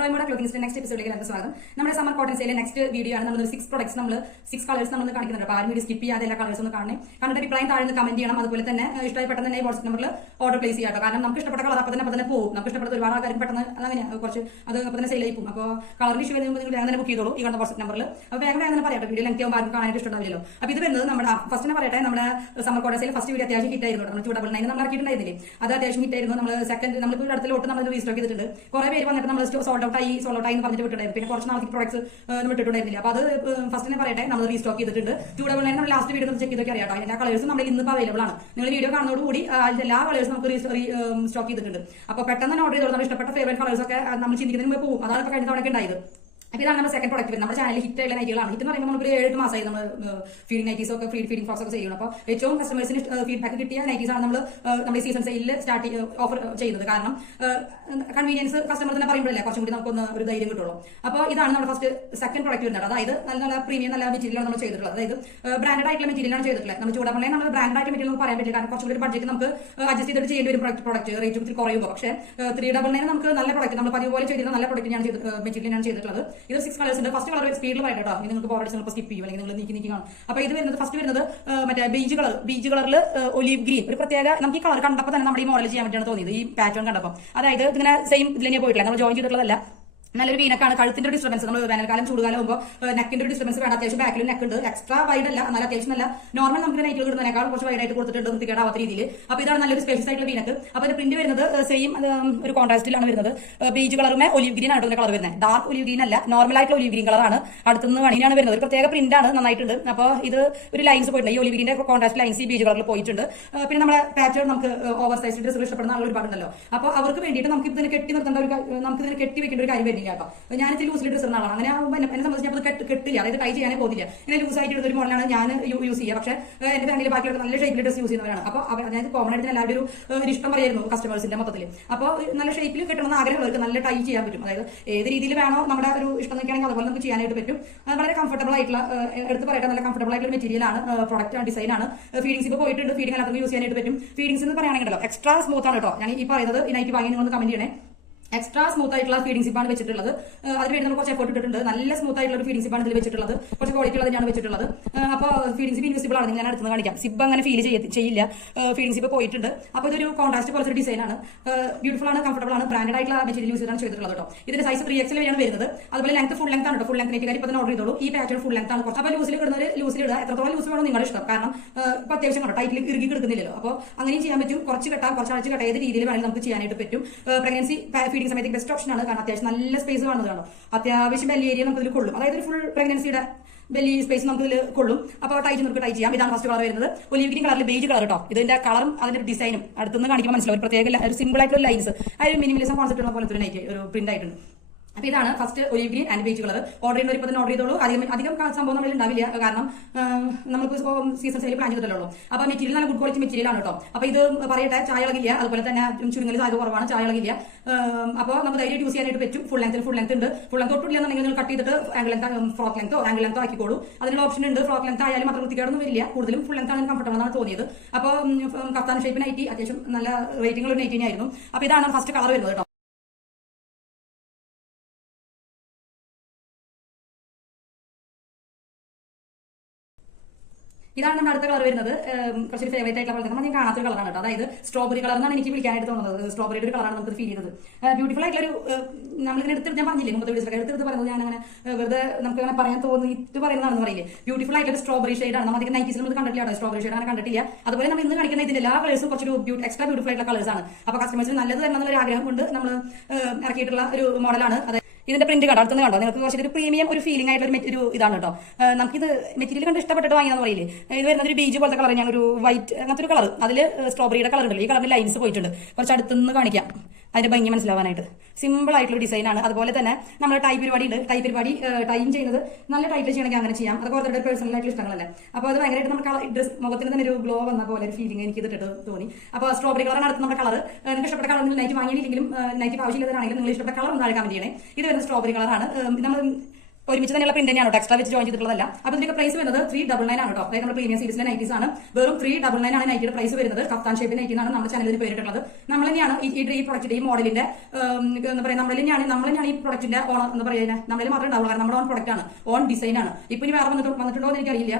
റോയ്മോഡ ക്ലോത്തിങ്സിന്റെ next എപ്പിസോഡിലേക്ക് എല്ലാവർക്കും സ്വാഗതം. നമ്മുടെ സമ്മർ കോട്ടൺ സെയിലെ നെക്സ്റ്റ് വീഡിയോ ആണ്. നമ്മൾ 6 പ്രോഡക്ട്സ് നമ്മൾ 6 കളേഴ്സ് നമ്മൾ കാണിക്കുന്നുണ്ട്. അപ്പോൾ ആരും വീഡിയോ സ്കിപ്പ് ചെയ്യാതെ എല്ലാ കളേഴ്സ് ഒന്ന് കാണണേ. കണ്ടിട്ട് അഭിപ്രായം താഴെ കമന്റ് ചെയ്യണം. അതുപോലെ തന്നെ ഇഷ്ടപ്പെട്ട തന്നെ വാട്സ്ആപ്പ് നമ്പറിൽ ഓർഡർ പ്ലേസ് ചെയ്യാം. കാരണം നമുക്ക് ഇഷ്ടപ്പെട്ട കളർ അപ്പോൾ തന്നെ പോകും. നമുക്ക് ഇഷ്ടപ്പെട്ട ഒരുപാട് ആൾക്കാർക്ക് പെട്ടെന്ന് അങ്ങനെ കുറച്ച് അത് അപ്പോൾ തന്നെ സെയിൽ ആയി പോകും. അപ്പോൾ കളർ ഇഷ്യൂ വരുമ്പോൾ നിങ്ങൾ വേഗം ബുക്ക് ചെയ്തോളൂ ഈ കണ്ട വാട്സ്ആപ്പ് നമ്പറിൽ. അപ്പോൾ വേഗം വേഗം പറയാം. വീഡിയോ ലെങ്ത് ആകുമ്പോൾ ആർക്കും കാണാനായിട്ട് ഇഷ്ടമാവില്ലല്ലോ. അപ്പോൾ ഇത് വരുന്നത് നമ്മുടെ ഫസ്റ്റ് തന്നെ പറയട്ടെ, നമ്മുടെ summer cotton sale first video അത്യാവശ്യം ഹിറ്റ് ആയിരുന്നു. നമ്മൾ 299 നമ്മൾ ഇറക്കിയിട്ടുണ്ടായിരുന്നില്ലേ, അത് അത്യാവശ്യം ഹിറ്റ് ആയിരുന്നു. നമ്മൾ സെക്കൻഡ് നമ്മളിപ്പോൾ അടുത്ത ലോട്ട് നമ്മൾ റീസ്റ്റോക്ക് ചെയ്തിട്ടുണ്ട്. കുറെ പേര് വന്നിട്ട് നമ്മൾ സോൾഡ് ഔട്ട് ആയി എന്ന് പറഞ്ഞിട്ട് വിട്ടിട്ടുണ്ടായിരുന്നു. പിന്നെ കുറച്ച് നാളേക്ക് പ്രോഡക്ട്സ് നമ്മൾ ഇട്ടിട്ടുണ്ടായിരുന്നില്ല. അപ്പോൾ അത് ഫസ്റ്റ് തന്നെ പറയട്ടെ, നമ്മൾ റീസ്റ്റോക്ക് ചെയ്തിട്ടുണ്ട്. 299 നമ്മൾ ലാസ്റ്റ് വീഡിയോ ചെക്ക് ചെയ്തൊക്കെ അറിയാം. എല്ലാ കളേഴ്സും നമ്മൾ ഇന്നിപ്പോൾ അവൈലബിൾ ആണ്. നിങ്ങൾ വീഡിയോ കാണുന്നതോടുകൂടി എല്ലാ കളേഴ്സും നമുക്ക് സ്റ്റോക്ക് ചെയ്തിട്ടുണ്ട്. അപ്പോൾ പെട്ടെന്ന് ഓർഡർ ചെയ്തോളൂ. നമ്മൾ ഇഷ്ടപ്പെട്ട ഫേവറേറ്റ് കളേഴ്സ് ഒക്കെ നമ്മൾ ചിന്തിക്കുന്നതിന് മുമ്പ് പോകും. അതാണ് ഇപ്പോൾ കഴിഞ്ഞ തവണയൊക്കെ ഉണ്ടായത്. അപ്പോൾ ഇതാണ് നമ്മുടെ സെക്കൻഡ് പ്രോഡക്റ്റ്. നമ്മുടെ ചാനലിൽ ഹിറ്റ് ആയിട്ടുള്ള നൈറ്റുകളാണ്. ഹിറ്റ് എന്ന് പറയുമ്പോൾ നമുക്ക് 7 മാസമായി നമ്മൾ ഫീഡിംഗ് നൈറ്റീസ് ഒക്കെ ഫീഡിംഗ് ഫ്രോക്സ് ഒക്കെ ചെയ്യുന്നു. അപ്പോൾ ഏറ്റവും കസ്റ്റമേഴ്സിന് ഫീഡ്ബാക്ക് കിട്ടിയ നൈറ്റീസ് ആണ് നമ്മൾ ഈ സീസൺ സെയിലിൽ ഓഫർ ചെയ്യുന്നത്. കാരണം കൺവീനിയൻസ് കസ്റ്റമർ തന്നെ പറയുമ്പോഴല്ലേ കുറച്ചും കൂടി നമുക്കൊന്ന് ഒരു ധൈര്യം കിട്ടുള്ളൂ. അപ്പോൾ ഇതാണ് നമ്മുടെ സെക്കൻഡ് പ്രോഡക്റ്റ് വരുന്നത്. അതായത് നല്ല പ്രീമിയം നല്ല മെറ്റീരിയലാണ് നമ്മൾ ചെയ്തിട്ടുള്ളത്. അതായത് ബ്രാൻഡ് ആയിട്ടുള്ള മെറ്റീരിയലാണ് ചെയ്തിട്ടുള്ളത്. നമ്മൾ ചൂടാപ്പണേ നമ്മൾ ബ്രാൻഡ് ആയിട്ട് മെറ്റീരിയൽ നമുക്ക് പറയാൻ പറ്റില്ല. കാരണം കുറച്ചുകൂടി ഒരു ബഡ്ജറ്റ് നമുക്ക് അഡ്ജസ്റ്റ് ചെയ്തിട്ട് ചെയ്യേണ്ടി വരും പ്രോഡക്റ്റ് റേറ്റ് ഒത്തിരി കുറയുമ്പോൾ. പക്ഷേ 399 നമുക്ക് നല്ല പ്രോഡക്റ്റ് നമ്മൾ പതിപോലെ ചെയ്തിരുന്ന നല്ല പ്രോഡക്റ്റ് ഞാൻ മെറ്റീരിയലാണ് ചെയ്തിട്ടുള്ളത്. ഇത് 6 കളേഴ്സ് ഉണ്ട്. ഫസ്റ്റ് കളർ സ്പീഡിൽ പറയട്ടെ കേട്ടോ. നിങ്ങൾക്ക് ബോർഡ്സ് നിങ്ങൾ സ്കിപ്പ് ചെയ്യും, അല്ലെങ്കിൽ നിങ്ങൾ നീക്കി കാണും. അപ്പോൾ ഇത് വരുന്നത് ഫസ്റ്റ് വരുന്നത് മറ്റേ ബീജ് കളറിൽ ഒലീവ് ഗ്രീൻ. ഒരു പ്രത്യേക നമുക്ക് ഈ കളർ കണ്ടപ്പോൾ തന്നെ നമ്മുടെ ഈ മോഡൽ ചെയ്യാൻ വേണ്ടിയാണ് തോന്നിയത്. ഈ പാറ്റേൺ കണ്ടപ്പോൾ അതായത് ഇങ്ങനെ സെയിം ഇതിൽ തന്നെ പോയിട്ടില്ല, നമ്മൾ ജോയിൻ ചെയ്തിട്ടുള്ളതല്ല. നല്ലൊരു വീനക്കാണ്. കഴുത്തിന്റെ ഒരു ഡിസ്റ്റർബൻസ് നമ്മൾ വേനൽക്കാലം ചൂടുകാലം ആകുമ്പോൾ നെക്കിന്റെ ഒരു ഡിസ്റ്റർബൻസ് വേണം. അത്യാവശ്യം ബാക്കിലും നെക്ക് ഉണ്ട്. എക്സ്ട്രാ വൈഡ് അല്ല, എന്നാൽ അത്യാവശ്യം നല്ല നോർമൽ നമുക്ക് നൈറ്റിൽ കിട്ടുന്നതിനേക്കാൾ കുറച്ച് വൈഡ് ആയിട്ട് കൊടുത്തിട്ടുണ്ട്, വൃത്തികേടാവാത്ത രീതിയിൽ. അപ്പോൾ ഇതാണ് നല്ലൊരു സ്പേഷ്യസ് ആയിട്ടുള്ള വീനക്ക്. അപ്പോൾ ഇത് പ്രിന്റ് വരുന്നത് സെയിം ഒരു കോൺട്രാസ്റ്റിലാണ് വരുന്നത്. ബീജ് കളറുമേ ഒലിവ് ഗ്രീൻ ആണ് കളർ വരുന്നത്. ഡാർക്ക് ഒലിവ് ഗ്രീൻ അല്ല, നോർമൽ ആയിട്ടുള്ള ഒലിവ് ഗ്രീൻ കളറാണ്. അടുത്തുനിന്ന് വണിയാണ് വരുന്നത്. ഒരു പ്രത്യേക പ്രിന്റ് ആണ്, നന്നായിട്ടുണ്ട്. അപ്പോൾ ഇത് ഒരു ലൈൻസ് പോയിട്ടുണ്ട്. ഈ ഒലിവ് ഗ്രീന്റെ കോൺട്രാസ്റ്റ് ലൈൻസ് ഈ ബീജ് കളറിൽ പോയിട്ടുണ്ട്. പിന്നെ നമ്മുടെ പാറ്റേൺ നമുക്ക് ഓവർ സൈസ് ഡ്രസ്സുകൾ ഇഷ്ടപ്പെടുന്ന ആളുകൾ ഒരുപാടുണ്ടല്ലോ. അപ്പോൾ അവർക്ക് വേണ്ടിയിട്ട് നമുക്ക് ഇതിനെ കെട്ടി നിർത്തേണ്ട നമുക്ക് ഇതിനെ കെട്ടി വെക്കേണ്ട ഒരു കാര്യം വരുന്നില്ല കേട്ടോ. ഞാൻ ലൂസിൽ ഡ്രസ്സ് ആളാണ്. അങ്ങനെ എന്നെ സംബന്ധിച്ച് കെട്ടില്ല, അതായത് ടൈ ചെയ്യാനേ പോകുന്നില്ല. ഇങ്ങനെ ലൂസായിട്ട് എടുത്തൊരു മോഡലാണ് ഞാൻ യൂസ് ചെയ്യുക. പക്ഷേ എന്റെ ഫാമിലി ബാക്കിയുള്ള നല്ല ഷേപ്പിൽ ഡ്രസ് യൂസ് ചെയ്യുന്നവരാണ്. അപ്പോൾ അതായത് കോമൺ ആയിട്ട് എല്ലാവരും ഒരു ഇഷ്ടം പറയായിരുന്നു കസ്റ്റമേഴ്സിന്റെ മൊത്തത്തിൽ. അപ്പോൾ നല്ല ഷേപ്പിൽ കിട്ടണമെന്ന് ആഗ്രഹമുള്ളവർക്ക് നല്ല ടൈ ചെയ്യാൻ പറ്റും. അതായത് ഏത് രീതിയിൽ വേണോ നമ്മുടെ ഒരു ഇഷ്ടം നോക്കുകയാണെങ്കിൽ അതുപോലെ നമുക്ക് ചെയ്യാനായിട്ട് പറ്റും. വളരെ കംഫർട്ടബിൾ ആയിട്ടുള്ള, എടുത്ത് പറയട്ടെ, നല്ല കംഫർട്ടബിൾ ആയിട്ടുള്ള മെറ്റീരിയൽ ആണ്. പ്രൊഡക്റ്റ് ഡിസൈൻ ആണ്. ഫീഡിങ്സ് ഇപ്പോൾ പോയിട്ടുണ്ട്. ഫീഡിംഗ് എല്ലാവർക്കും യൂസ് ചെയ്യാനായിട്ട് പറ്റും. ഫീഡിങ്സ് എന്ന് പറയുകയാണെങ്കിലോ എക്സ്ട്രാ സ്മൂത്ത് ആണ് കേട്ടോ. ഞാൻ ഈ പറയുന്നത് ഈ നൈറ്റ് വാങ്ങി നിങ്ങൾ കമന്റ് ചെയ്യണേ. എക്സ്ട്രാ സ്മൂത്ത് ആയിട്ടുള്ള ഫീഡിംഗ് സിപ്പാണ് വെച്ചിട്ടുള്ളത്. അതിനുവേണ്ടി നമ്മൾ കുറച്ച് എഫോർട്ട് ഇട്ടിട്ടുണ്ട്. നല്ല സ്മൂത്ത് ആയിട്ടുള്ള ഒരു ഫീഡിംഗ് സിപ്പാണ് ഇതിൽ വെച്ചിട്ടുള്ളത്. കുറച്ച് ക്വാളിറ്റി ഉള്ളതാണ് വെച്ചിട്ടുള്ളത്. അപ്പോൾ ഫീഡിംഗ് സിപ്പ് ഇൻവിസിബിൾ ആണ്. ഞാൻ അടുത്ത് കാണിക്കാം. സിപ്പ് അങ്ങനെ ഫീൽ ചെയ്യില്ല. ഫീഡിംഗ് സിപ്പ് പോയിട്ടുണ്ട്. അപ്പോൾ ഇതൊരു കോൺട്രാസ്റ്റ് പോലത്തെ ഡിസൈൻ ആണ്. ബ്യൂട്ടിഫുൾ ആണ്, കംഫർട്ടബിൾ ആണ്. ബ്രാൻഡ് ആയിട്ടുള്ള മെറ്റീരിയൽ യൂസ് ചെയ്താണ് ചെയ്തിട്ടുള്ളത് കേട്ടോ. ഇതിന്റെ സൈസ് 3XL വരെയാണ് വരുന്നത്. അതുപോലെ ലെങ്ത് ഫുൾ ലെങ്ത് ആണ് കേട്ടോ. ഫുൾ ലെങ്ത് കാര്യം ഇപ്പോൾ ഓർഡർ ചെയ്തോളൂ. ഈ പാറ്റേൺ ഫുൾ ലെങ്ത് ആണ്. അപ്പോൾ ലൂസിൽ കിടുന്നത് ലൂസിൽ ഇടുക. എത്രത്തോളം ലൂസ് വേണോ നിങ്ങളുടെ ഇഷ്ടം. കാരണം ഇപ്പോൾ അത്യാവശ്യം കേട്ടോ ടൈറ്റിൽ ഇറുകി കിടക്കുന്നില്ലല്ലോ. അപ്പോൾ അങ്ങനെയും ചെയ്യാൻ പറ്റും. കുറച്ച് കെട്ടാം, കുറച്ച് അഴിച്ച് കെട്ടാം. ഏത് രീതിയിൽ വേണമെങ്കിൽ നമുക്ക് ചെയ്യാനായിട്ട് പറ്റും. പ്രഗ്നൻസി ഫീഡിംഗ് സമയത്ത് ബെസ്റ്റ് ഓപ്ഷൻ ആണ്. കാരണം അത്യാവശ്യം നല്ല സ്പേസ് കാണുന്നതാണ്. അത്യാവശ്യം ബെല്ലി ഏരിയ നമുക്ക് ഇതിൽ കൊള്ളും. അതായത് ഒരു ഫുൾ പ്രഗ്നൻസിയുടെ ബെല്ലി സ്പേസ് നമുക്ക് ഇതിൽ കൊള്ളും. അപ്പോൾ ടൈറ്റ് നമുക്ക് ടൈറ്റ് ചെയ്യാം. ഇതാണ് ഫസ്റ്റ് കളർ വരുന്നത്. ഒലിവ് ഗ്രീൻ കളറിൽ ബേജ് കളർ കേട്ടോ. ഇതിന്റെ കളറും അതിന്റെ ഡിസൈനും അടുത്തുനിന്ന് കാണിക്കുമ്പോൾ മനസ്സിലാവും. ഒരു പ്രത്യേക ഒരു സിമ്പിൾ ആയിട്ടുള്ള ലൈൻസ്, ആ ഒരു മിനിമലിസം കോൺസെപ്റ്റ് ഉള്ള പോലത്തെ ഒരു നൈറ്റ് ഒരു പ്രിന്റ് ആയിട്ടുണ്ട്. അപ്പോൾ ഇതാണ് first olive green and beige colour. Order ചെയ്യുന്നവർ ഇപ്പോൾ തന്നെ ഓർഡർ ചെയ്തോളൂ. അധികം സംഭവം നമ്മൾ ഉണ്ടാവില്ല. കാരണം നമുക്ക് സീസൺ സെയിൽ പ്ലാൻ ചെയ്തിട്ടുള്ളൂ. അപ്പോൾ മെറ്റീരിയൽ നല്ല ഗുഡ് ക്വാളിറ്റി മെറ്റീരിയൽ ആണ് കേട്ടോ. അപ്പോൾ ഇത് പറയട്ടെ, ചായ ഇളകില്ല. അതുപോലെ തന്നെ ചുരുങ്ങൽ സാധ്യത കുറവാണ്, ചായ ഇളകില്ല. അപ്പോൾ നമുക്ക് ധൈര്യം യൂസ് ചെയ്യാനായിട്ട് പറ്റും. ഫുൾ ലെങ്ത് ഉണ്ട്. ഫുൾ ലെങ്ത് ഒട്ടില്ല എന്നുണ്ടെങ്കിൽ നിങ്ങൾ കട്ട് ചെയ്തിട്ട് ഫ്രോക്ക് ലെങ്തോ ആക്കിക്കോളൂ. അതിനുള്ള ഓപ്ഷൻ ഉണ്ട്. ഫ്രോക്ക് ലെങ്ത് ആയാലും മാത്രം വൃത്തികേടൊന്നും വരില്ല. കൂടുതലും ഫുൾ ലെങ്ത് ആണ് കംഫർട്ടബിൾ എന്നാണ് തോന്നിയത്. അപ്പോൾ കഫ്താൻ ഷേപ്പ് നൈറ്റി അത്യാവശ്യം നല്ല റേറ്റിംഗ് ഉള്ള നൈറ്റി ആയിരുന്നു. അപ്പോൾ ഇതാണ് ഫസ്റ്റ് കളർ വരുന്നത് കേട്ടോ. ഇതാണ് നമ്മുടെ അടുത്ത കളർ വരുന്നത്. കുറച്ചൊരു ഫേവറേറ്റ് ആയിട്ടുള്ള പോലെ തന്നെ ഞാൻ കാണാത്തൊരു കളറാണ് കേട്ടോ. അതായത് സ്ട്രോബെറി കളർ എന്നാണ് എനിക്ക് വിളിക്കാനായിട്ട് തോന്നുന്നത്. സ്ട്രോബെറിയുടെ ഒരു കളറാണ് നമുക്ക് ഫീൽ ചെയ്യുന്നത്. ബ്യൂട്ടിഫുൾ ആയിട്ടുള്ള നമ്മളിങ്ങനെ എടുത്തിട്ട് ഞാൻ പറഞ്ഞില്ലേ മുമ്പത്തെ വീഡിയോസ് എടുത്തിട്ട് പറയുന്നത് ഞാൻ അങ്ങനെ വെറുതെ നമുക്ക് അങ്ങനെ പറയാൻ തോന്നിയിട്ട് പറയുന്നതാണെന്ന് പറയില്ലേ. ബ്യൂട്ടിഫുൾ ആയിട്ടുള്ള സ്ട്രോബെറി ഷെയ്ഡാണ്. നമ്മൾ അധികം നൈറ്റീസിൽ നമ്മൾ കണ്ടിട്ടില്ല. സ്ട്രോബെറി ഷെയ്ഡ് അങ്ങനെ കണ്ടിട്ടില്ല. അതുപോലെ നമ്മൾ ഇന്ന് കാണിക്കുന്ന ഇതിന്റെ എല്ലാ കളേഴ്സും കുറച്ചൊരു എക്സ്ട്രാ ബ്യൂട്ടിഫുൾ ആയിട്ടുള്ള കളേഴ്സ് ആണ്. അപ്പോൾ കസ്റ്റമേഴ്സിന് നല്ലത് തരണമെന്നുള്ള ഒരു ആഗ്രഹം കൊണ്ട് നമ്മൾ ഇറക്കിയിട്ടുള്ള ഒരു മോഡലാണ്. ഇതിന്റെ പ്രിന്റ് കണ്ടോ, അടുത്തുനിന്ന് കണ്ടോ. നിങ്ങൾക്ക് കുറച്ചൊരു പ്രീമിയം ഒരു ഫീലിംഗ് ആയിട്ടുള്ള ഒരു ഇതാണ് കേട്ടോ. നമുക്കിത് മെറ്റീരിയൽ കണ്ട് ഇഷ്ടപ്പെട്ടിട്ട് വാങ്ങിയെന്ന് പറയില്ലേ. ഇത് വരുന്നത് ഒരു ബീജ് പോലത്തെ കളർ, ഞാൻ ഒരു വൈറ്റ് അങ്ങനത്തെ ഒരു കളർ. അതിൽ സ്ട്രോബെറിയുടെ കളർ ഉണ്ടല്ലോ. ഈ കളറിൽ ലൈൻസ് പോയിട്ടുണ്ട്. കുറച്ച് അടുത്തുനിന്ന് കാണിക്കാം അതിന്റെ ഭംഗി മനസ്സിലാവാനായിട്ട്. സിമ്പിൾ ആയിട്ടുള്ള ഡിസൈൻ ആണ്. അതുപോലെ തന്നെ നമ്മൾ ടൈ പരിപാടി ഉണ്ട്. ടൈം ചെയ്യുന്നത് നല്ല ടൈറ്റിൽ ചെയ്യണമെങ്കിൽ അങ്ങനെ ചെയ്യാം. അത് കുറച്ചുകൂടെ പേഴ്സണൽ ആയിട്ടുള്ള ഇഷ്ടങ്ങളല്ലേ. അപ്പോൾ അത് ഭയങ്കരമായിട്ട് നമ്മുടെ ഡ്രസ് മുഖത്തിന് തന്നെ ഒരു ഗ്ലോ വന്ന പോലെ ഒരു ഫീലിംഗ് എനിക്ക് ഇതിട്ട് തോന്നി. അപ്പോൾ സ്ട്രോബെറി കളറാണ് അടുത്ത് നമ്മുടെ കളർ. നിങ്ങൾക്ക് ഇഷ്ടപ്പെട്ട കളർ നൈറ്റ് വാങ്ങിയില്ലെങ്കിലും നൈറ്റ് ആവശ്യമില്ലാതാണെങ്കിലും നിങ്ങൾ ഇഷ്ടപ്പെട്ട കളർ ഒന്ന് കമന്റ് ചെയ്യണേ. ഇത് വരുന്ന സ്ട്രോബെറി കളറാണ്. നമ്മൾ ഒരുമിച്ച് തന്നെയുള്ള പ്രിന്റ് തന്നെയാണ് എക്സ്ട്രാ വെച്ച് ജോയിൻ ചെയ്തിട്ടുള്ളതല്ല. അപ്പോൾ ഇതിന്റെ പ്രൈസ് വരുന്നത് 399 ആണ് കേട്ടോ. അതായത് നമ്മുടെ പ്രീമിയം സീരീസിലെ നൈറ്റീസ് ആണ്. വെറും 399 ആണ് നൈറ്റിയുടെ പ്രൈസ് വരുന്നത്. കഫ്താൻ ഷേപ്പ് നൈറ്റി എന്നാണ് നമ്മുടെ ചാനലിൽ പേരിട്ടുള്ളത്. നമ്മൾ തന്നെയാണ് ഈ പ്രൊഡക്റ്റിന്റെ ഈ മോഡലിന്റെ എന്താ പറയുക നമ്മൾ തന്നെയാണ് ഈ പ്രൊഡക്റ്റിന്റെ ഓൺ എന്ന് പറയുന്നത്. നമ്മളിൽ മാത്രമേ ഉണ്ടാവുള്ളൂ, കാരണം നമ്മുടെ ഓൺ പ്രൊഡക്റ്റ് ആണ്, ഓൺ ഡിസൈൻ ആണ്. ഇപ്പൊ ഇനി വേറെ വന്നിട്ടുണ്ടോ എന്ന് എനിക്കറിയില്ല.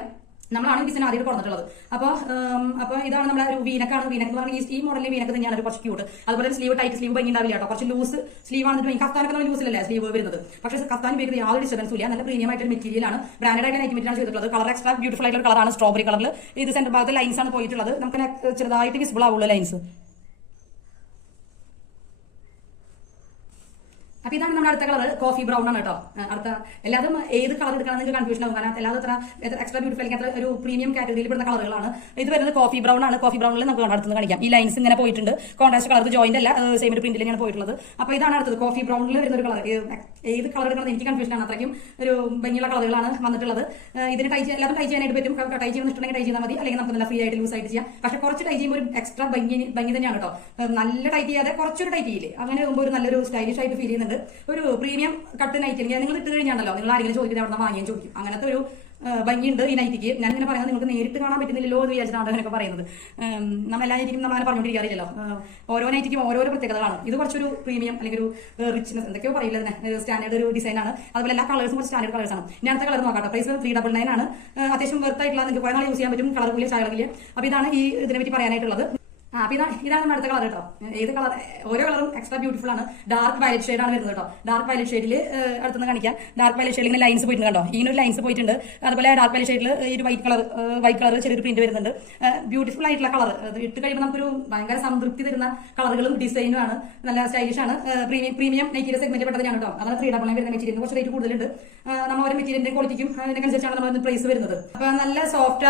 നമ്മളാണ് ഡിസൈൻ ആദ്യം കൊടുത്തിട്ടുള്ളത്. അപ്പോൾ ഇതാണ് നമ്മുടെ ഒരു വീനക്കാണ്. വീനക്ക് എന്ന് പറഞ്ഞാൽ ഈ മോഡലിൽ വീനക്ക് തന്നെയാണ് ഒരു കുറച്ച് ക്യൂട്ട്. അതുപോലെ സ്ലീവ് ടൈറ്റ് സ്ലീവ് ഭംഗി ഉണ്ടാവില്ല കേട്ടോ. കുറച്ച് ലൂസ് സ്ലീവ് ആണ്. കഫ്താനൊക്കെ നമ്മൾ ലൂസിലല്ലേ സ്ലീവ് വരുന്നത്. പക്ഷേ കഫ്താൻ ഉപയോഗിക്കുന്നത് യാതൊരു ഡിസ്റ്റർബൻസും ഇല്ല. നല്ല പ്രീമിയം ആയിട്ട് മെറ്റീരിയൽ ആണ്. ബ്രാൻഡഡ് ആയിട്ട് നൈറ്റ് മെറ്റീരിയൽ ചെയ്തിട്ടുള്ളത്. കളർ എക്സ്ട്രാ ബ്യൂട്ടിഫുൾ ആയിട്ടുള്ള കളറാണ്. സ്ട്രോബെറി കളറിൽ ഇത് സെന്റർ ഭാഗത്ത് ലൈൻസ് ആണ് പോയിട്ടുള്ളത്. നമുക്ക് ചെറുതായിട്ട് വിസിബിൾ ആവുള്ളൂ ലൈൻസ്. അപ്പൊ ഇതാണ് നമ്മുടെ അടുത്ത കളർ. കോഫി ബ്രൗൺ ആണ് കേട്ടോ. അടുത്ത എല്ലാതും ഏത് കളർ എടുക്കണം നിങ്ങൾക്ക് കൺഫ്യൂഷൻ ആവും, കാരണം എല്ലാതും എത്ര എക്സ്ട്രാ ബ്യൂട്ടിഫുൾ അല്ലെങ്കിൽ അത്ര ഒരു പ്രീമിയം കാറ്റഗറിയിൽ പെടുന്ന കളറുകളാണ്. ഇത് വരുന്നത് കോഫി ബ്രൗൺ ആണ്. കോഫി ബ്രൗണിൽ നമുക്ക് അടുത്ത് കാണിക്കാം. ഈ ലൈൻസ് ഇങ്ങനെ പോയിട്ടുണ്ട്. കോൺട്രാസ്റ്റ് കളർ ജോയിന്റ് അല്ല, സെയിം ഒരു പ്രിന്റിൽ തന്നെയാണ് പോയിട്ടുള്ളത്. അപ്പൊ ഇതാണ് അടുത്തത്. കോഫി ബ്രൗണിൽ വരുന്ന ഒരു കളർ. ഏത് കളർ എടുക്കണം എനിക്ക് കൺഫ്യൂഷൻ ആണ്. അത്രയ്ക്കും ഒരു ഭംഗിയുള്ള കളറുകളാണ് വന്നിട്ടുള്ളത്. ഇതിന് എല്ലാവരും ടൈ ചെയ്യാനായിട്ട് പറ്റും. ടൈ ചെയ്യുന്നുണ്ടെങ്കിൽ ടൈ ചെയ്താൽ മതി, അല്ലെങ്കിൽ നമുക്ക് നല്ല ഫ്രീ ആയിട്ട് ലൂസ് ആയിട്ട് ചെയ്യാം. പക്ഷെ കുറച്ച് ടൈ ചെയ്യുമ്പോൾ ഒരു എക്സ്ട്രാ ഭംഗി തന്നെയാണ് കേട്ടോ. നല്ല ടൈറ്റ് ചെയ്യാതെ കുറച്ചൊരു ടൈറ്റ് ചെയ്യില്ലേ, അങ്ങനെ ആകുമ്പോൾ ഒരു നല്ലൊരു സ്റ്റൈലിഷ് ആയിട്ട് ഫീൽ ചെയ്യുന്നുണ്ട്. ഒരു പ്രീമിയം കട്ട് നൈറ്റ് അല്ലെങ്കിൽ നിങ്ങൾ ഇട്ട് കഴിഞ്ഞാണല്ലോ നിങ്ങൾ ആരെങ്കിലും ചോദിക്കുന്നത് അവിടെ നിന്ന് വാങ്ങിയാൽ ചോദിക്കും. അങ്ങനത്തെ ഒരു ഭംഗിയുണ്ട് ഈ നൈറ്റിക്ക്. ഞാൻ ഇങ്ങനെ പറയുന്നത് നിങ്ങൾക്ക് നേരിട്ട് കാണാൻ പറ്റുന്നില്ലല്ലോ എന്ന് വിചാരിച്ചിട്ടാണ് അങ്ങനെയൊക്കെ പറയുന്നത്. നമ്മളെല്ലാ നൈറ്റിക്കും നമ്മൾ അങ്ങനെ പറഞ്ഞുകൊണ്ടിരിക്കാറില്ലല്ലോ. ഓരോ നൈറ്റിക്കും ഓരോരോ പ്രത്യേകതകളാണ്. ഇത് കുറച്ചൊരു പ്രീമിയം അല്ലെങ്കിൽ ഒരു റിച്ച്നെസ് എന്തൊക്കെയോ പറയില്ല തന്നെ, സ്റ്റാൻഡേർഡ് ഒരു ഡിസൈനാണ്. അതുപോലെ എല്ലാ കളേഴ്സും കുറച്ച് സ്റ്റാൻഡേർഡ് കളേഴ്സാണ്. ഞാൻ അടുത്ത കളർ നോക്കാം. പ്രൈസ് 399 ആണ്. അത്യാവശ്യം വെർത്തായിട്ടുള്ള നിങ്ങൾക്ക് കുറേ നാൾ യൂസ് ചെയ്യാൻ പറ്റും. കളർ കൂലിയ ചായകളിൽ. അപ്പോൾ ഇതാണ് ഈ ഇതിനെ പറ്റി പറയാനായിട്ടുള്ളത്. അപ്പൊ ഇതാണ് നമ്മുടെ അടുത്ത കളർ കേട്ടോ. ഏത് കളർ ഓരോ കളറും എക്സ്ട്രാ ബ്യൂട്ടിഫുൾ ആണ്. ഡാർക്ക് വയലറ്റ് ഷെയ്ഡ് ആണ് വരുന്നത് കേട്ടോ. ഡാർക്ക് വയലറ്റ് ഷെയ്ഡിൽ അടുത്തുനിന്ന് കാണിക്കാം. ഡാർക്ക് വയലറ്റ് ഷെയ്ഡിൽ ഇങ്ങനെ ലൈൻസ് പോയിട്ടുണ്ട് കേട്ടോ. ഇങ്ങനെ ഒരു ലൈൻസ് പോയിട്ടുണ്ട്. അതുപോലെ ഡാർക്ക് വയലറ്റ് ഷെയ്ഡിൽ ഈ ഒരു വൈറ്റ് കളർ ചെറിയൊരു പ്രിന്റ് വരുന്നുണ്ട്. ബ്യൂട്ടിഫുൾ ആയിട്ടുള്ള കളർ. ഇട്ട് കഴിയുമ്പോൾ നമുക്കൊരു ഭയങ്കര സംതൃപ്തി തരുന്ന കളറുകളും ഡിസൈനും ആണ്. നല്ല സ്റ്റൈലിഷ് ആണ്. പ്രീമിയം നൈറ്റിയുടെ സെഗ്മെന്റ് പെട്ടതാണ് കേട്ടോ. അതാണ് 399 വരുന്ന മെറ്റീരിയൽ. കുറച്ച് റേറ്റ് കൂടുതലുണ്ട്. നമ്മൾ ഓരോ മെറ്റീരിയലിന്റെ ക്വാളിറ്റിക്കും അതിനനുസരിച്ചാണ് നമ്മൾ പ്രൈസ് വരുന്നത്. അപ്പൊ നല്ല സോഫ്റ്റ്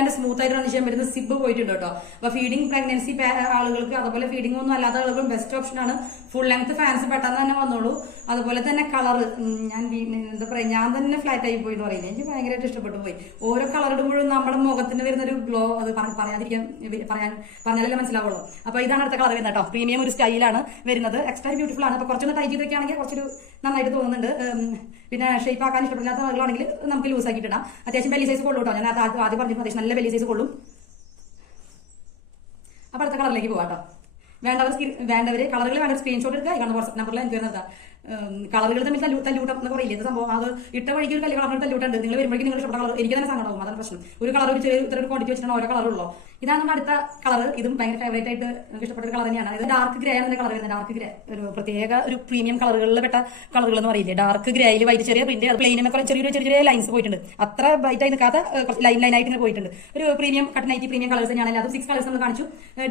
ആൻഡ് സ്മൂത്ത് ആയിട്ട് റൺ ചെയ്യാൻ വരുന്ന സിബ് പോയിട്ടുണ്ട് കേട്ടോ. അപ്പൊ ഫീഡിംഗ് പ്രഗ്നൻസി ആളുകൾക്ക്, അതുപോലെ ഫീഡിംഗ് ഒന്നും അല്ലാത്ത ആളുകളും ബെസ്റ്റ് ഓപ്ഷൻ ആണ്. ഫുൾ ലെങ്ത് ഫാൻസ് പെട്ടെന്ന് തന്നെ വന്നോളൂ. അതുപോലെ തന്നെ കളർ എന്താ പറയാ, ഞാൻ തന്നെ ഫ്ലാറ്റ് ആയി പോയി എന്ന് പറയുന്നത്. എനിക്ക് ഭയങ്കരമായിട്ട് ഇഷ്ടപ്പെട്ടു പോയി. ഓരോ കളർ ഇടുമ്പോഴും നമ്മുടെ മുഖത്തിന് വരുന്ന ഒരു ഗ്ലോ അത് പറഞ്ഞാലല്ലേ മനസ്സിലാവുള്ളൂ. അപ്പൊ ഇതാണ് അടുത്ത കളർ വരുന്നത് കേട്ടോ. പ്രീമിയം ഒരു സ്റ്റൈലാണ് വരുന്നത്. എക്സ്ട്രാ ബ്യൂട്ടിഫുൾ ആണ്. അപ്പൊ കുറച്ചൊന്ന് ടൈറ്റ് ചെയ്തൊക്കെയാണെങ്കിൽ കുറച്ചൊരു നന്നായിട്ട് തോന്നുന്നുണ്ട്. പിന്നെ ഷേപ്പ് ആക്കാൻ ഇഷ്ടപ്പെടാത്ത ആളുകളാണെങ്കിൽ നമുക്ക് ലൂസ് ആക്കിയിട്ട് ഇടാം. അത്യാവശ്യം ബെല്ലി സൈസ് കൊള്ളും കേട്ടോ. ഞാൻ ആദ്യം പറഞ്ഞു അത്യാവശ്യം നല്ല ബെല്ലി സൈസ് കൊള്ളും. അപ്പൊ അടുത്ത കളറിലേക്ക് പോകാം കേട്ടോ. വേണ്ടവര് കളറുകൾ വേണ്ട സ്ക്രീൻഷോട്ട് എടുക്കുക. കാരണം വാട്സ്ആപ്പ് നമ്പറിൽ എനിക്ക് വരുന്നത് കളറുകൾ തമ്മിൽ തല്ലൂട്ടം എന്ന് പറയില്ല. ഇത് സംഭവം അത് ഇട്ട വഴിക്ക് ഒരു കളറിന് തല്ലൂട്ടുണ്ട്. നിങ്ങൾ വരുമ്പോഴേക്കും നിങ്ങൾ ഇഷ്ടപ്പെട്ട കളർ എനിക്ക് തന്നെ സങ്കടമാവും. അതാണ് പ്രശ്നം. ഒരു കളർ ഒരു ചെറിയ ഇത്ര ക്വാണ്ടിറ്റി വെച്ചിട്ടാണ് ഓരോ കളറുള്ളൂ. ഇതാണ് നമ്മുടെ അടുത്ത കളർ. ഇതും ഭയങ്കര ഫേവറേറ്റ് ആയിട്ട് എനിക്ക് ഇഷ്ടപ്പെട്ട ഒരു കളർ തന്നെയാണ്. ഇത് ഡാർക്ക് ഗ്രേ ആണ് കളർ വരുന്നത്. ഡാർക്ക് ഗ്രേ ഒരു പ്രത്യേക ഒരു പ്രീമിയം കളറുകളിൽ പെട്ട കളറുകൾ എന്ന് പറയില്ലേ. ഡാർക്ക് ഗ്രേയിൽ വൈറ്റ് ചെറിയ പ്രിന്റ്, അത് പ്ലെയിനുമൊക്കെ ചെറിയ ലൈൻസ് പോയിട്ടുണ്ട്. അത്ര ബ്രൈറ്റ് ആയി നിൽക്കാത്ത ലൈൻ ആയിട്ട് ഇങ്ങനെ പോയിട്ടുണ്ട്. ഒരു premium cut nighty premium colours തന്നെയാണ്. അതും 6 കളേഴ്സ് നമ്മൾ കാണിച്ചു.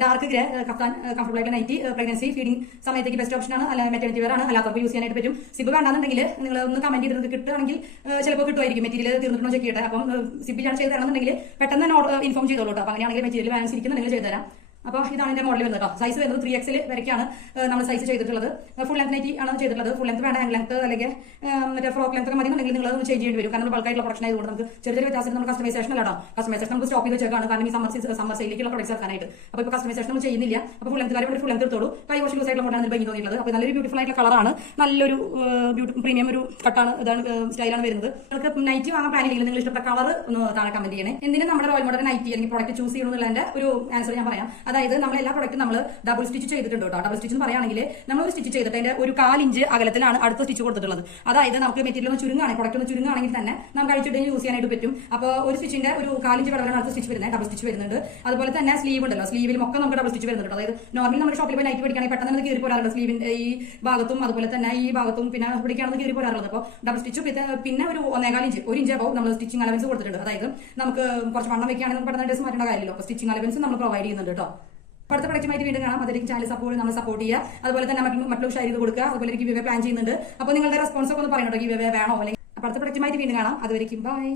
ഡാർക്ക് ഗ്രേ കംഫർട്ടബിൾ ആയിട്ട് നൈറ്റി പ്രഗ്നൻസി ഫീഡിംഗ് സമയത്തേക്ക് ബെസ്റ്റ് ഓപ്ഷൻ ആണ്. അല്ല മെറ്റേണിറ്റി വെയർ ആണ്. അല്ലാത്തവർക്ക് യൂസ് ചെയ്യാനായിട്ട് പറ്റും. സിബ് വേണമെന്നുണ്ടെങ്കിൽ നിങ്ങൾ ഒന്ന് കമന്റ് ചെയ്ത് കിട്ടുകയാണെങ്കിൽ ചിലപ്പോൾ കിട്ടുമായിരിക്കും. മെറ്റീരിയൽ തീർന്നിട്ടുണ്ടോ ചെക്ക് ചെയ്യട്ടെ. അപ്പം സിബ് ഞാൻ ചെയ്ത് തരണമെന്നുണ്ടെങ്കിൽ പെട്ടെന്ന് തന്നെ ഇൻഫോം ചെയ്തോളൂ കേട്ടോ. അപ്പോൾ അങ്ങനെയാണെങ്കിൽ മെറ്റീരിയൽ ബാലൻസ് ഇരിക്കുന്നുണ്ടെങ്കിൽ ചെയ്തു തരാം. അപ്പോൾ ഇതാണ് എന്റെ മോഡൽ വരുന്നത് കേട്ടോ. സൈസ് വരുന്നത് 3XL വരെയാണ് നമ്മൾ സൈസ് ചെയ്തിട്ടുള്ളത്. ഫുൾ ലെങ്ത് നൈറ്റി ആണ് ചെയ്തിട്ടുള്ളത്. ഫുൾ ലെങ്ത് വേണ്ട ഹാൻഡ് ലെങ്ത് അല്ലെങ്കിൽ മറ്റേ ഫ്രോക്ക് ലെങ്ത് ഒക്കെ മതിയെന്നുണ്ടെങ്കിൽ നിങ്ങൾ ചേഞ്ച് ചെയ്യേണ്ടി വരും. കാരണം ബൾക്കായിട്ടുള്ള പ്രൊഡക്ഷൻ ആയതുകൊണ്ട് നമുക്ക് ചെറിയ വ്യത്യാസം നമ്മൾ കസ്റ്റമൈസേഷൻ അല്ല കേട്ടോ. കസ്റ്റമൈസേഷൻ നമുക്ക് സ്റ്റോപ്പ് ചെയ്ത് വെച്ചേക്കാണ്. കാരണം ഈ സമ്മർ സെയിലേക്കുള്ള പ്രൊഡക്ട്സ് ഇറക്കാനായിട്ട്. അപ്പോൾ ഇപ്പോൾ കസ്റ്റമൈസേഷൻ നമ്മൾ ചെയ്യുന്നില്ല. അപ്പോൾ ഫുൾ ലെങ്ത് കാര്യം ഫുൾ ലെങ്ത് എടുത്തോളൂ. കൈ കുറച്ച് ലൂസ് ആയിട്ടുള്ള മോഡലാണ് ഭംഗി തോന്നിയിട്ടുള്ളത്. അപ്പോൾ നല്ലൊരു ബ്യൂട്ടിഫുൾ ആയിട്ടുള്ള കളറാണ്. നല്ലൊരു പ്രീമിയം ഒരു കട്ടാണ്. ഇതാണ് സ്റ്റൈലാണ് വരുന്നത്. നിങ്ങൾക്ക് നൈറ്റി വാങ്ങാൻ പ്ലാൻ ഇല്ലെങ്കിൽ നിങ്ങൾ ഇഷ്ടപ്പെട്ട കളർ ഒന്ന് താഴെ കമന്റ് ചെയ്യണേ. എന്തിനും നമ്മുടെ റോയൽ മോഡൽ നൈറ്റി അല്ലെങ്കിൽ പ്രോഡക്റ്റ് ചൂസ് ചെയ്യണമെന്നുള്ളതിന്റെ ഒരു ആൻസർ ഞാൻ പറയാം. അതായത് നമ്മൾ എല്ലാ പ്രോഡക്റ്റും നമ്മൾ ഡബിൾ സ്റ്റിച്ച് ചെയ്തിട്ടുണ്ട് കേട്ടോ. ഡബിൾ സ്റ്റിച്ച് എന്ന് പറയുകയാണെങ്കിൽ നമ്മൾ ഒരു സ്റ്റിച്ച് ചെയ്തിട്ട് അതിന്റെ ഒരു 1/4 ഇഞ്ച് അകലത്തിലാണ് അടുത്ത സ്റ്റിച്ച് കൊടുത്തിട്ടുള്ളത്. അതായത് നമുക്ക് മെറ്റീരിയൽ ഒന്ന് ചുരുങ്ങാണെങ്കിൽ പ്രൊഡക്റ്റ് ഒന്ന് ചുരുങ്ങാണെങ്കിൽ തന്നെ നമുക്ക് അഴിച്ചിട്ട് യൂസ് ചെയ്യാനായിട്ട് പറ്റും. അപ്പോൾ ഒരു സ്റ്റിച്ചിന്റെ ഒരു 1/4 ഇഞ്ച് വരെയാണ് അടുത്ത സ്റ്റിച്ച് വരുന്നത്. ഡബിൾ സ്റ്റിച്ച് വരുന്നുണ്ട്. അതുപോലെ തന്നെ സ്ലീവ് ഉണ്ടല്ലോ, സ്ലീവിലും ഒക്കെ നമുക്ക് ഡബിൾ സ്റ്റിച്ച് വരുന്നുണ്ട്. അതായത് നോർമൽ നമ്മുടെ ഷോപ്പിൽ പോയി നൈറ്റ് പഠിക്കുകയാണെങ്കിൽ പെട്ടെന്ന് നമുക്ക് കീറി പോരാറുണ്ട്. സ്ലീവിന്റെ ഈ ഭാഗത്തും അതുപോലെ തന്നെ ഈ ഭാഗത്തും പിന്നെ ഇവിടേക്കാണ് കീറി പോരാറുള്ളത്. അപ്പോൾ ഡബിൾ സ്റ്റിച്ച് പിന്നെ ഒരു 1/4 ഇഞ്ച് 1 ഇഞ്ച് ആവും നമ്മൾ സ്റ്റിച്ചിങ് അലവൻസ് കൊടുത്തിട്ടുണ്ട്. അതായത് നമുക്ക് കുറച്ച് വണ്ണം വെക്കുകയാണെങ്കിൽ പെട്ടെന്ന് ഡ്രസ് മാറ്റേണ്ട കാര്യമില്ല. അപ്പോൾ സ്റ്റിച്ചിങ് അലവൻസ് നമ്മൾ പ്രൊവൈഡ് ചെയ്യുന്നുണ്ട് കേട്ടോ. അടുത്ത പ്രൊഡക്റ്റുമായിട്ട് വീണ്ടും കാണാം. അതിലേക്ക് ചാനൽ നമ്മൾ സപ്പോർട്ട് ചെയ്യുക. അതുപോലെ തന്നെ മറ്റുള്ള ഷെയർ ചെയ്ത് കൊടുക്കുക. അതുപോലെ ഗിവ് അവേ പ്ലാൻ ചെയ്യുന്നുണ്ട്. അപ്പോൾ നിങ്ങളുടെ റെസ്പോൺസ് ഒക്കെ ഒന്ന് പറയണോ, ഗിവ് അവേ വേണോ അല്ലെങ്കിൽ. അടുത്ത പ്രൊഡക്റ്റുമായിട്ട് വീണ്ടും കാണാം. അതുവരെയും ബൈ.